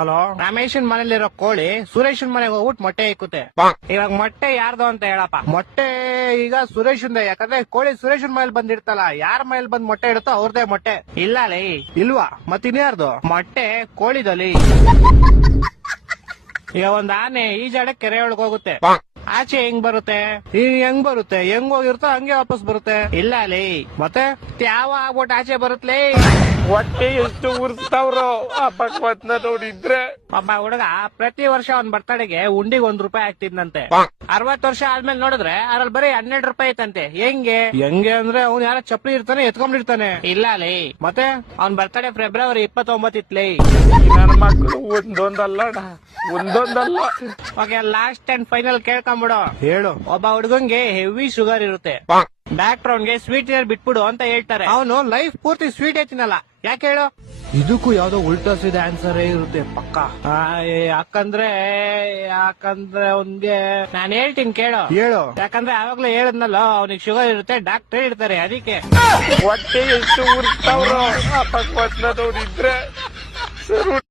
Hello, ರಮೇಶನ್ ಮನೇಲಿರೋ ಕೋಳಿ ಸುರೇಶನ್ ಮನೆಗೆ ಹೋಗ್ಬಿಟ್ಟು ಮೊಟ್ಟೆ ಇಕ್ಕುತ್ತೆ. ಇವಾಗ ಮೊಟ್ಟೆ ಯಾರ್ದು ಅಂತ ಹೇಳಪ್ಪ. ಮೊಟ್ಟೆ ಈಗ ಸುರೇಶನ್ದೆ, ಯಾಕಂದ್ರೆ ಕೋಳಿ ಸುರೇಶನ್ ಮನೇಲಿ ಬಂದಿರ್ತಲ್ಲ, ಯಾರ ಮನೇಲಿ ಬಂದ್ ಮೊಟ್ಟೆ ಇಡುತ್ತೋ ಅವ್ರದೇ ಮೊಟ್ಟೆ. ಇಲ್ಲ ಲೇ, ಇಲ್ವಾ? ಮತ್ತಿನ್ಯಾರ್ದು ಮೊಟ್ಟೆ? ಕೋಳಿದಲ್ಲಿ. ಈಗ ಒಂದ್ ಆನೆ ಈಜಾಡ ಕೆರೆ ಒಳಗ್ ಹೋಗುತ್ತೆ, ಆಚೆ ಹೆಂಗ್ ಬರುತ್ತೆ? ಹೆಂಗ್ ಬರುತ್ತೆ? ಹೆಂಗ್ ಹೋಗಿರುತ್ತೋ ಹಂಗೆ ವಾಪಸ್ ಬರುತ್ತೆ. ಇಲ್ಲ ಲೇ, ಮತ್ತೆ ಯಾವ ಆಗ್ಬಿಟ್ಟು ಆಚೆ ಬರುತ್ತಲೇ? ಹೊಟ್ಟೆ ಎಷ್ಟು ಉರ್ಸ್ತಾವ್ರೋ ಆ ಭಗವತ್ನ ನೋಡಿದ್ರೆ. ಒಬ್ಬ ಹುಡುಗ ಪ್ರತಿ ವರ್ಷ ಅವ್ನ್ ಬರ್ತಡೆಗೆ ಉಂಡಿಗೆ ₹1 ಹಾಕ್ತಿದ್ನಂತೆ. 60 ವರ್ಷ ಆದ್ಮೇಲೆ ನೋಡಿದ್ರೆ ಅದ್ರಲ್ಲಿ ಬರೀ ₹12 ಐತಂತೆ. ಹೆಂಗೆ ಅಂದ್ರೆ ಅವ್ನು ಯಾರ ಚಪ್ಪಲಿ ಇರ್ತಾನೆ ಎತ್ಕೊಂಡಿರ್ತಾನೆ. ಇಲ್ಲ ಲೇ, ಮತ್ತೆ ಅವ್ನ್ ಬರ್ತಡೆ ಫೆಬ್ರವರಿ 29 ಇತ್ಲೇ. ನನ್ನ ಮಕ್ಕಳು ಒಂದೊಂದಲ್ಲ. ಓಕೆ, ಲಾಸ್ಟ್ ಅಂಡ್ ಫೈನಲ್ ಕೇಳ್ಕೊಂಬಿಡು. ಹೇಳು. ಒಬ್ಬ ಹುಡುಗಂಗೆ ಹೆವಿ ಶುಗರ್ ಇರುತ್ತೆ, ಡಾಕ್ಟರ್ ಅವ್ನ್ಗೆ ಸ್ವೀಟ್ ಬಿಟ್ಬಿಡು ಅಂತ ಹೇಳ್ತಾರೆ. ಅವನು ಲೈಫ್ ಪೂರ್ತಿ ಸ್ವೀಟ್ ತಿನ್ನಲ್ಲ. ಯಾಕೆ ಹೇಳು? ಇದಕ್ಕೂ ಯಾವ್ದೋ ಉಲ್ಟಾ ಸೀದಾ ಆನ್ಸರ್ ಇರುತ್ತೆ ಪಕ್ಕ. ಯಾಕಂದ್ರೆ ಅವ್ನ್ಗೆ ನಾನು ಹೇಳ್ತೀನಿ ಕೇಳು. ಹೇಳು. ಯಾಕಂದ್ರೆ ಆವಾಗ್ಲೇ ಹೇಳದ್ನಲ್ಲ, ಅವ್ನಿಗೆ ಶುಗರ್ ಇರುತ್ತೆ, ಡಾಕ್ಟರ್ ಇರ್ತಾರೆ, ಅದಕ್ಕೆ. ಹೊಟ್ಟೆ ಎಷ್ಟು ಉರ್ಸ್ತಾವ್ರೋ ಆ ಭಗವತ್ನ ನೋಡಿದ್ರೆ.